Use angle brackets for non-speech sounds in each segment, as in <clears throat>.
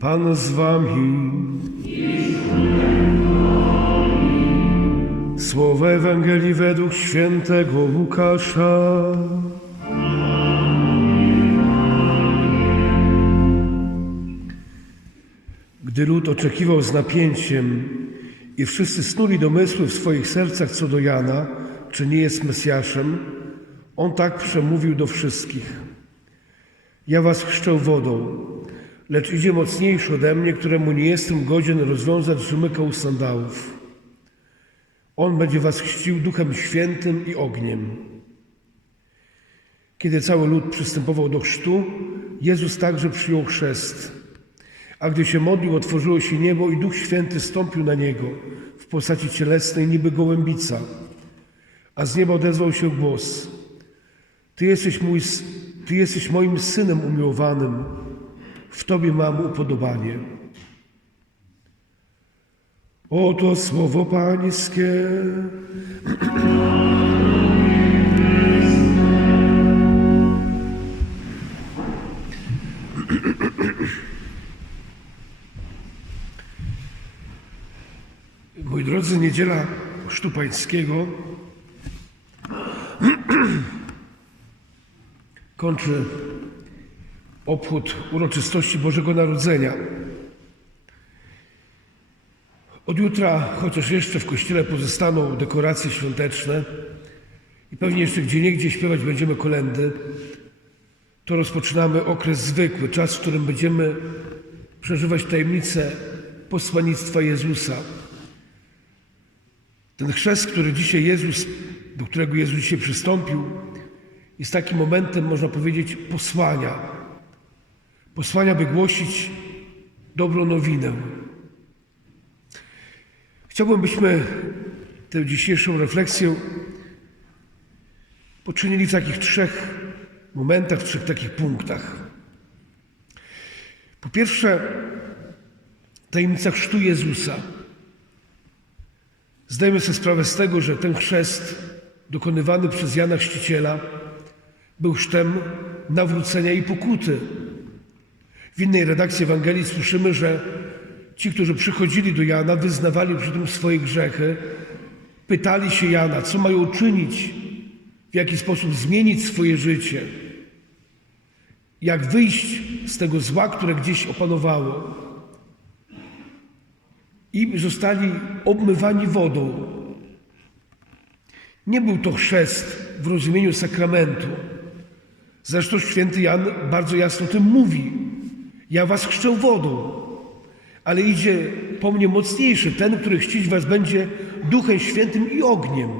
Pan z wami. Słowo Ewangelii według świętego Łukasza. Gdy lud oczekiwał z napięciem i wszyscy snuli domysły w swoich sercach co do Jana, czy nie jest Mesjaszem, on tak przemówił do wszystkich. Ja was chrzczę wodą, lecz idzie mocniejszy ode mnie, któremu nie jestem godzien rozwiązać żymyka u sandałów. On będzie was chrzcił Duchem Świętym i ogniem. Kiedy cały lud przystępował do chrztu, Jezus także przyjął chrzest. A gdy się modlił, otworzyło się niebo i Duch Święty stąpił na niego w postaci cielesnej, niby gołębica. A z nieba odezwał się głos: Ty jesteś, mój, Ty jesteś moim synem umiłowanym, w Tobie mam upodobanie. Oto słowo Pańskie. Moi drodzy, niedziela Chrztu Pańskiego <clears throat> kończy obchód uroczystości Bożego Narodzenia. Od jutra, chociaż jeszcze w kościele pozostaną dekoracje świąteczne i pewnie jeszcze gdzieniegdzie śpiewać będziemy kolendy, to rozpoczynamy okres zwykły, czas, w którym będziemy przeżywać tajemnicę posłannictwa Jezusa. Ten chrzest, który dzisiaj Jezus, do którego Jezus dzisiaj przystąpił, jest takim momentem, można powiedzieć, posłania. Posłania, by głosić dobrą nowinę. Chciałbym, byśmy tę dzisiejszą refleksję poczynili w takich trzech momentach, w trzech takich punktach. Po pierwsze, tajemnica chrztu Jezusa. Zdajemy sobie sprawę z tego, że ten chrzest dokonywany przez Jana Chrzciciela był chrztem nawrócenia i pokuty. W innej redakcji Ewangelii słyszymy, że ci, którzy przychodzili do Jana, wyznawali przy tym swoje grzechy, pytali się Jana, co mają czynić, w jaki sposób zmienić swoje życie, jak wyjść z tego zła, które gdzieś opanowało. I zostali obmywani wodą. Nie był to chrzest w rozumieniu sakramentu. Zresztą święty Jan bardzo jasno o tym mówi. Ja was chrzczę wodą, ale idzie po mnie mocniejszy, ten, który chrzcić was będzie Duchem Świętym i ogniem.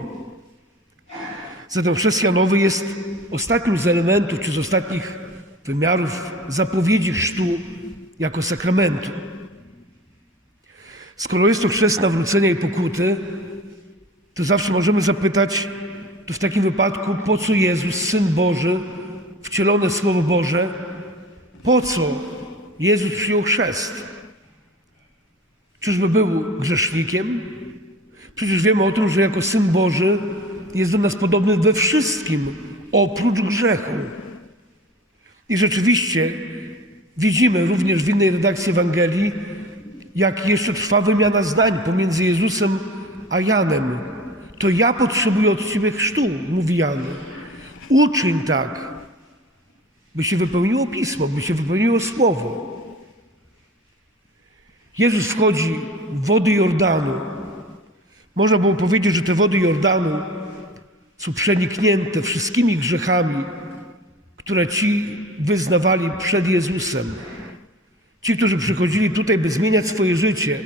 Zatem chrzest Janowy jest ostatnim z elementów, czy z ostatnich wymiarów zapowiedzi chrztu jako sakramentu. Skoro jest to chrzest nawrócenia i pokuty, to zawsze możemy zapytać, to w takim wypadku, po co Jezus, Syn Boży, wcielone Słowo Boże, po co Jezus przyjął chrzest? Czyżby był grzesznikiem? Przecież wiemy o tym, że jako Syn Boży jest do nas podobny we wszystkim, oprócz grzechu. I rzeczywiście widzimy również w innej redakcji Ewangelii, jak jeszcze trwa wymiana zdań pomiędzy Jezusem a Janem. To ja potrzebuję od Ciebie chrztu, mówi Jan. Uczyń tak, by się wypełniło Pismo, by się wypełniło Słowo. Jezus wchodzi w wody Jordanu. Można było powiedzieć, że te wody Jordanu są przeniknięte wszystkimi grzechami, które ci wyznawali przed Jezusem. Ci, którzy przychodzili tutaj, by zmieniać swoje życie,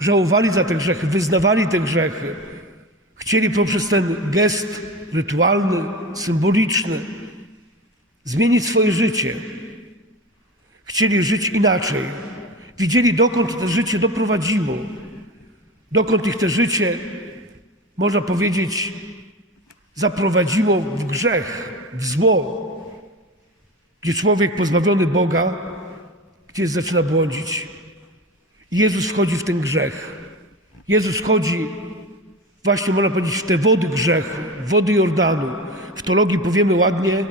żałowali za te grzechy, wyznawali te grzechy, chcieli poprzez ten gest rytualny, symboliczny zmienić swoje życie. Chcieli żyć inaczej. Widzieli, dokąd to życie doprowadziło, dokąd ich to życie, można powiedzieć, zaprowadziło w grzech, w zło, gdzie człowiek pozbawiony Boga gdzieś zaczyna błądzić. Jezus wchodzi w ten grzech. Jezus wchodzi właśnie, można powiedzieć, w te wody grzechu, wody Jordanu. W teologii powiemy ładnie,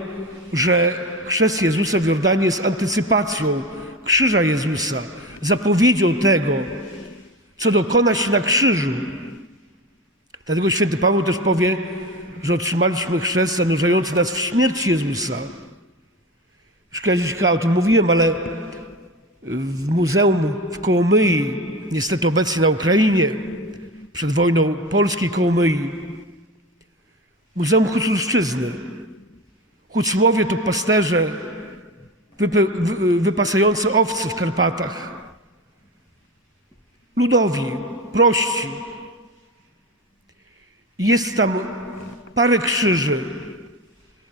że chrzest Jezusa w Jordanie jest antycypacją krzyża Jezusa, zapowiedzią tego, co dokona się na krzyżu. Dlatego święty Paweł też powie, że otrzymaliśmy chrzest zanurzający nas w śmierć Jezusa. Już kiedyś o tym mówiłem, ale w muzeum w Kołomyi, niestety obecnie na Ukrainie, przed wojną polskiej Kołomyi, Muzeum Huculszczyzny. Hucłowie to pasterze wypasający owce w Karpatach. Ludowi, prości. Jest tam parę krzyży,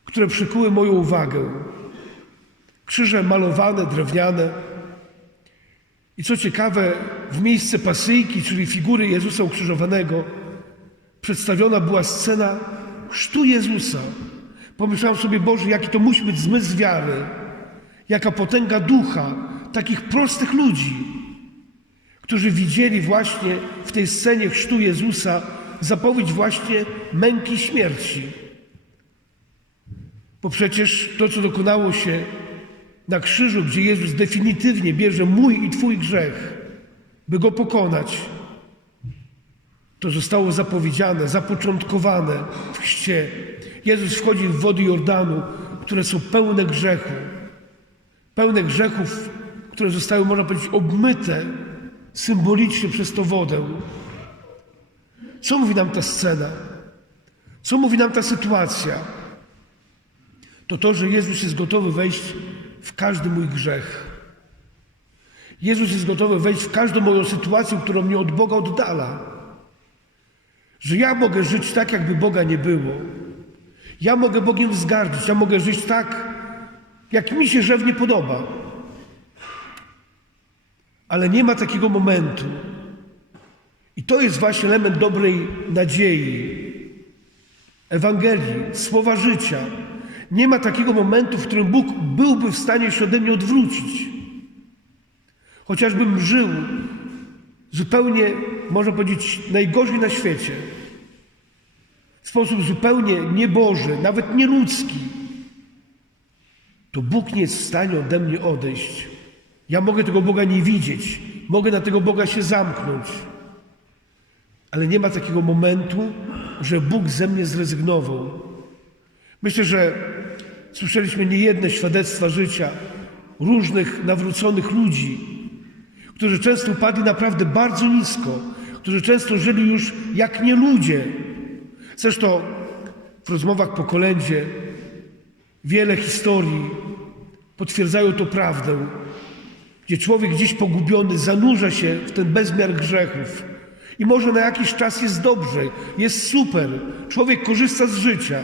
które przykuły moją uwagę. Krzyże malowane, drewniane. I co ciekawe, w miejsce pasyjki, czyli figury Jezusa ukrzyżowanego, przedstawiona była scena chrztu Jezusa. Pomyślałem sobie, Boże, jaki to musi być zmysł wiary, jaka potęga ducha takich prostych ludzi, którzy widzieli właśnie w tej scenie chrztu Jezusa zapowiedź właśnie męki śmierci. Bo przecież to, co dokonało się na krzyżu, gdzie Jezus definitywnie bierze mój i Twój grzech, by go pokonać, to zostało zapowiedziane, zapoczątkowane w chrzcie. Jezus wchodzi w wody Jordanu, które są pełne grzechu. Pełne grzechów, które zostały, można powiedzieć, obmyte symbolicznie przez tą wodę. Co mówi nam ta scena? Co mówi nam ta sytuacja? To to, że Jezus jest gotowy wejść w każdy mój grzech. Jezus jest gotowy wejść w każdą moją sytuację, którą mnie od Boga oddala. Że ja mogę żyć tak, jakby Boga nie było. Ja mogę Bogiem wzgardzić, ja mogę żyć tak, jak mi się żywnie podoba. Ale nie ma takiego momentu. I to jest właśnie element dobrej nadziei, Ewangelii, słowa życia. Nie ma takiego momentu, w którym Bóg byłby w stanie się ode mnie odwrócić. Chociażbym żył zupełnie, można powiedzieć, najgorzej na świecie. W sposób zupełnie nieboży, nawet nieludzki. To Bóg nie jest w stanie ode mnie odejść. Ja mogę tego Boga nie widzieć, mogę na tego Boga się zamknąć. Ale nie ma takiego momentu, że Bóg ze mnie zrezygnował. Myślę, że słyszeliśmy niejedne świadectwa życia różnych nawróconych ludzi, którzy często upadli naprawdę bardzo nisko, którzy często żyli już jak nie ludzie. Zresztą w rozmowach po kolędzie wiele historii potwierdzają to prawdę, gdzie człowiek gdzieś pogubiony zanurza się w ten bezmiar grzechów. I może na jakiś czas jest dobrze, jest super, człowiek korzysta z życia,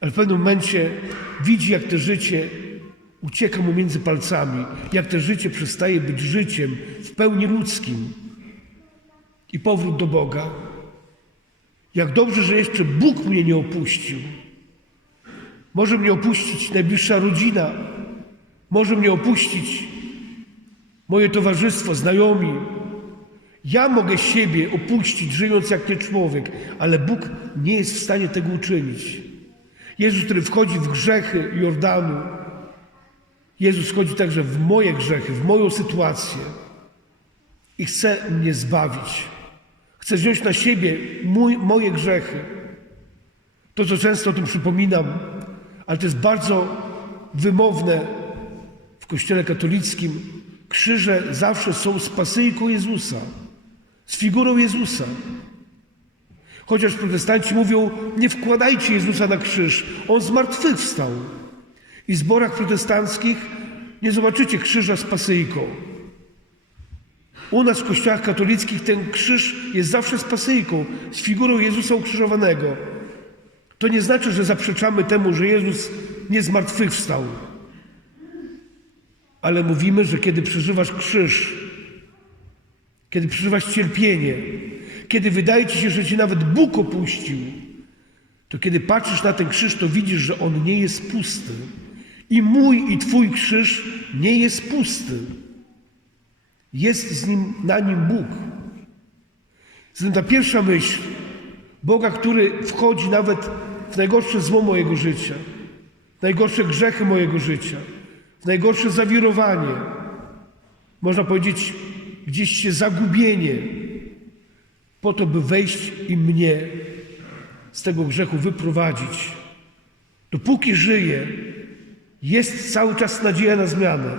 ale w pewnym momencie widzi, jak to życie ucieka mu między palcami, jak to życie przestaje być życiem w pełni ludzkim. I powrót do Boga. Jak dobrze, że jeszcze Bóg mnie nie opuścił. Może mnie opuścić najbliższa rodzina, może mnie opuścić moje towarzystwo, znajomi. Ja mogę siebie opuścić, żyjąc jak nie człowiek, ale Bóg nie jest w stanie tego uczynić. Jezus, który wchodzi w grzechy Jordanu, Jezus wchodzi także w moje grzechy, w moją sytuację i chce mnie zbawić. Chce wziąć na siebie mój, moje grzechy. To, co często o tym przypominam, ale to jest bardzo wymowne w Kościele katolickim. Krzyże zawsze są z pasyjką Jezusa, z figurą Jezusa. Chociaż protestanci mówią, nie wkładajcie Jezusa na krzyż, On zmartwychwstał. I zborach protestanckich nie zobaczycie krzyża z pasyjką. U nas w kościołach katolickich ten krzyż jest zawsze z pasyjką, z figurą Jezusa ukrzyżowanego. To nie znaczy, że zaprzeczamy temu, że Jezus nie zmartwychwstał. Ale mówimy, że kiedy przeżywasz krzyż, kiedy przeżywasz cierpienie, kiedy wydaje ci się, że cię nawet Bóg opuścił, to kiedy patrzysz na ten krzyż, to widzisz, że on nie jest pusty. I mój i Twój krzyż nie jest pusty. Jest z nim, na nim Bóg. Zatem ta pierwsza myśl Boga, który wchodzi nawet w najgorsze zło mojego życia, najgorsze grzechy mojego życia, w najgorsze zawirowanie, można powiedzieć gdzieś się zagubienie, po to, by wejść i mnie z tego grzechu wyprowadzić. Dopóki żyję, jest cały czas nadzieja na zmianę.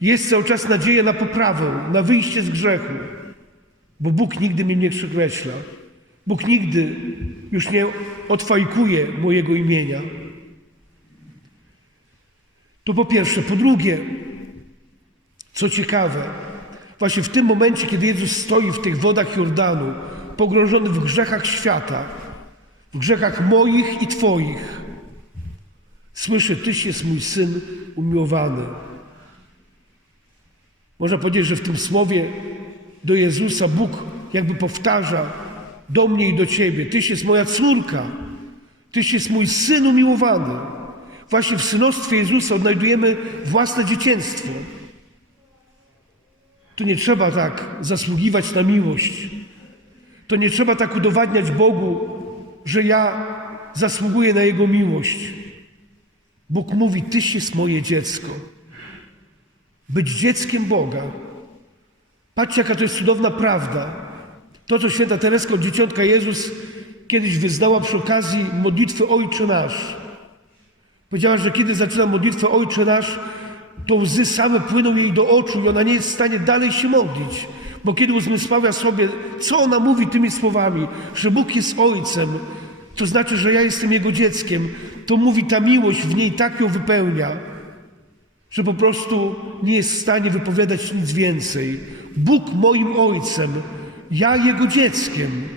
Jest cały czas nadzieja na poprawę, na wyjście z grzechu. Bo Bóg nigdy mnie nie przekreśla. Bóg nigdy już nie odfajkuje mojego imienia. To po pierwsze. Po drugie, co ciekawe, właśnie w tym momencie, kiedy Jezus stoi w tych wodach Jordanu, pogrążony w grzechach świata, w grzechach moich i Twoich, słyszy, Tyś jest mój Syn umiłowany. Można powiedzieć, że w tym słowie do Jezusa Bóg jakby powtarza do mnie i do Ciebie, Tyś jest moja córka, Tyś jest mój Syn umiłowany. Właśnie w synostwie Jezusa odnajdujemy własne dzieciństwo. Tu nie trzeba tak zasługiwać na miłość. To nie trzeba tak udowadniać Bogu, że ja zasługuję na Jego miłość. Bóg mówi: Tyś jest moje dziecko. Być dzieckiem Boga. Patrzcie, jaka to jest cudowna prawda. To, co święta Tereska od Dzieciątka Jezus kiedyś wyznała przy okazji modlitwy Ojcze Nasz. Powiedziała, że kiedy zaczyna modlitwę Ojcze Nasz, to łzy same płyną jej do oczu i ona nie jest w stanie dalej się modlić. Bo kiedy uzmysławia sobie, co ona mówi tymi słowami, że Bóg jest Ojcem, to znaczy, że ja jestem Jego dzieckiem, to mówi ta miłość w niej tak ją wypełnia, że po prostu nie jest w stanie wypowiadać nic więcej. Bóg moim Ojcem, ja Jego dzieckiem.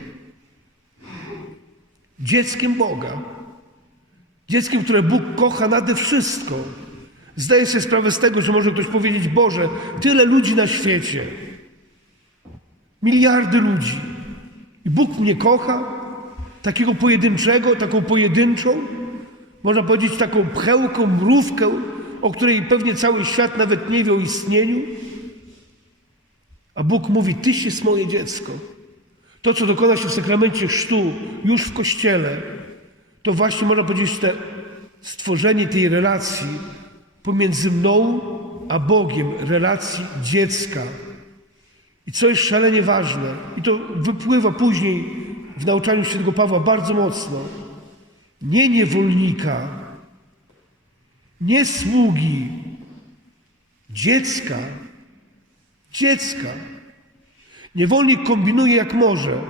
Dzieckiem Boga. Dzieckiem, które Bóg kocha nade wszystko. Zdaję sobie sprawę z tego, że może ktoś powiedzieć: Boże, tyle ludzi na świecie, miliardy ludzi, i Bóg mnie kocha, takiego pojedynczego, taką pojedynczą, można powiedzieć taką pchełką, mrówkę, o której pewnie cały świat nawet nie wie o istnieniu. A Bóg mówi: Tyś jest moje dziecko. To, co dokona się w sakramencie chrztu, już w kościele, to właśnie można powiedzieć te stworzenie tej relacji pomiędzy mną a Bogiem, relacji dziecka. I co jest szalenie ważne, i to wypływa później w nauczaniu świętego Pawła bardzo mocno, nie niewolnika, nie sługi, dziecka, dziecka. Niewolnik kombinuje jak może,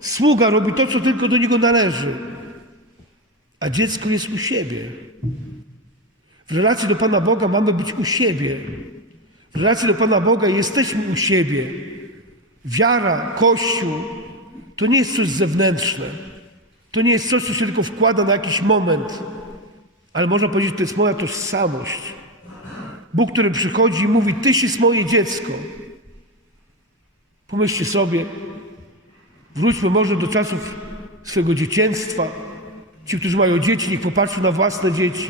sługa robi to, co tylko do niego należy, a dziecko jest u siebie. W relacji do Pana Boga mamy być u siebie. W relacji do Pana Boga jesteśmy u siebie. Wiara, Kościół to nie jest coś zewnętrzne. To nie jest coś, co się tylko wkłada na jakiś moment. Ale można powiedzieć, to jest moja tożsamość. Bóg, który przychodzi i mówi: Tyś jest moje dziecko. Pomyślcie sobie, wróćmy może do czasów swojego dzieciństwa. Ci, którzy mają dzieci, niech popatrzą na własne dzieci.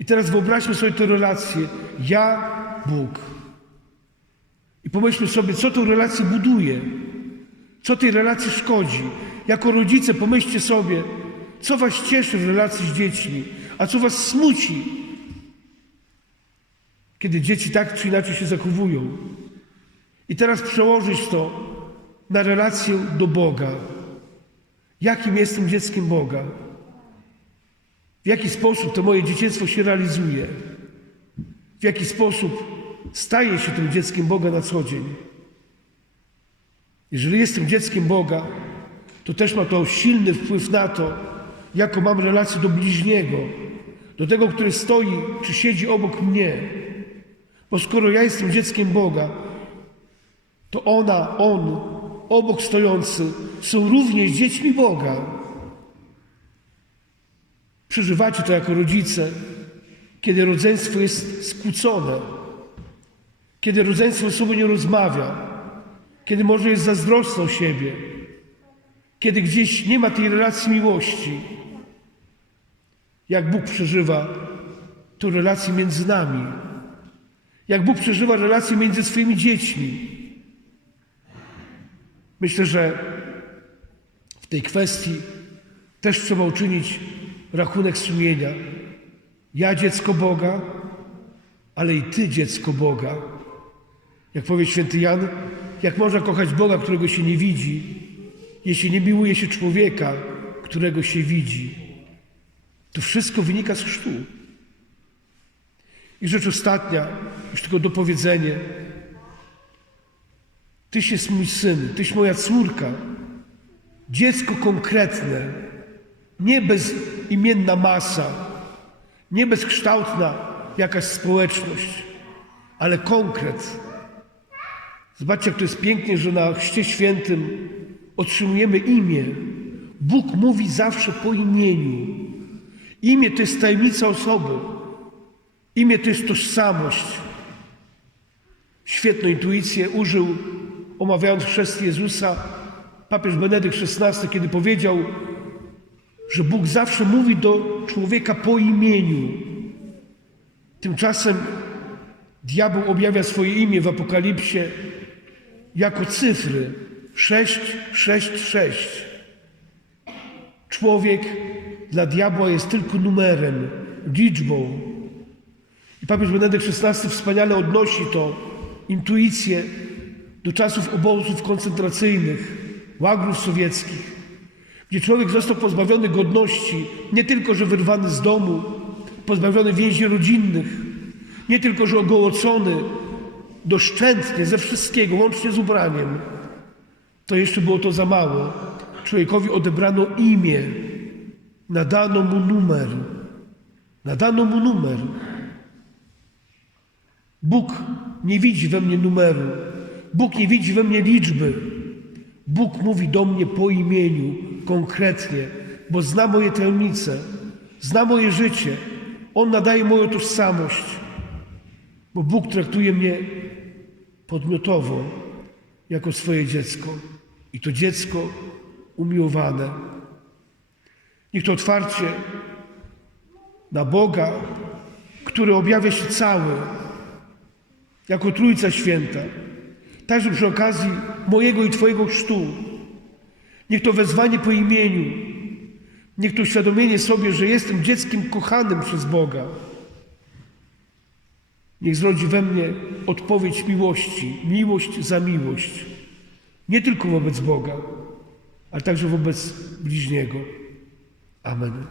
I teraz wyobraźmy sobie tę relację. Ja, Bóg. I pomyślmy sobie, co tę relację buduje, co tej relacji szkodzi. Jako rodzice pomyślcie sobie, co was cieszy w relacji z dziećmi, a co was smuci, kiedy dzieci tak czy inaczej się zachowują. I teraz przełożyć to na relację do Boga. Jakim jestem dzieckiem Boga? W jaki sposób to moje dzieciństwo się realizuje? W jaki sposób staję się tym dzieckiem Boga na co dzień? Jeżeli jestem dzieckiem Boga, to też ma to silny wpływ na to, jaką mam relację do bliźniego, do tego, który stoi czy siedzi obok mnie. Bo skoro ja jestem dzieckiem Boga, to ona, on, obok stojący są również dziećmi Boga. Przeżywacie to jako rodzice, kiedy rodzeństwo jest skłócone, kiedy rodzeństwo ze sobą nie rozmawia, kiedy może jest zazdrosne o siebie, kiedy gdzieś nie ma tej relacji miłości. Jak Bóg przeżywa tę relację między nami, jak Bóg przeżywa relację między swoimi dziećmi. Myślę, że w tej kwestii też trzeba uczynić rachunek sumienia. Ja, dziecko Boga, ale i Ty, dziecko Boga. Jak powie święty Jan, jak można kochać Boga, którego się nie widzi, jeśli nie miłuje się człowieka, którego się widzi. To wszystko wynika z chrztu. I rzecz ostatnia, już tylko dopowiedzenie. Tyś jest mój syn, tyś moja córka. Dziecko konkretne, nie bezimienna masa, nie bezkształtna jakaś społeczność, ale konkret. Zobaczcie, jak to jest pięknie, że na Chrzcie Świętym otrzymujemy imię. Bóg mówi zawsze po imieniu. Imię to jest tajemnica osoby. Imię to jest tożsamość. Świetną intuicję użył, omawiając chrzest Jezusa, papież Benedykt XVI, kiedy powiedział, że Bóg zawsze mówi do człowieka po imieniu. Tymczasem diabeł objawia swoje imię w Apokalipsie jako cyfry 666. Człowiek dla diabła jest tylko numerem, liczbą. I papież Benedykt XVI wspaniale odnosi to intuicję do czasów obozów koncentracyjnych, łagrów sowieckich, gdzie człowiek został pozbawiony godności, nie tylko, że wyrwany z domu, pozbawiony więzi rodzinnych, nie tylko, że ogołocony doszczętnie ze wszystkiego, łącznie z ubraniem, to jeszcze było to za mało. Człowiekowi odebrano imię, nadano mu numer. Nadano mu numer. Bóg nie widzi we mnie numeru. Bóg nie widzi we mnie liczby. Bóg mówi do mnie po imieniu, konkretnie, bo zna moje tajemnice, zna moje życie. On nadaje moją tożsamość, bo Bóg traktuje mnie podmiotowo jako swoje dziecko. I to dziecko umiłowane. Niech to otwarcie na Boga, który objawia się cały, jako Trójca Święta, także przy okazji mojego i Twojego chrztu. Niech to wezwanie po imieniu, niech to uświadomienie sobie, że jestem dzieckiem kochanym przez Boga. Niech zrodzi we mnie odpowiedź miłości, miłość za miłość. Nie tylko wobec Boga, ale także wobec bliźniego. Amen.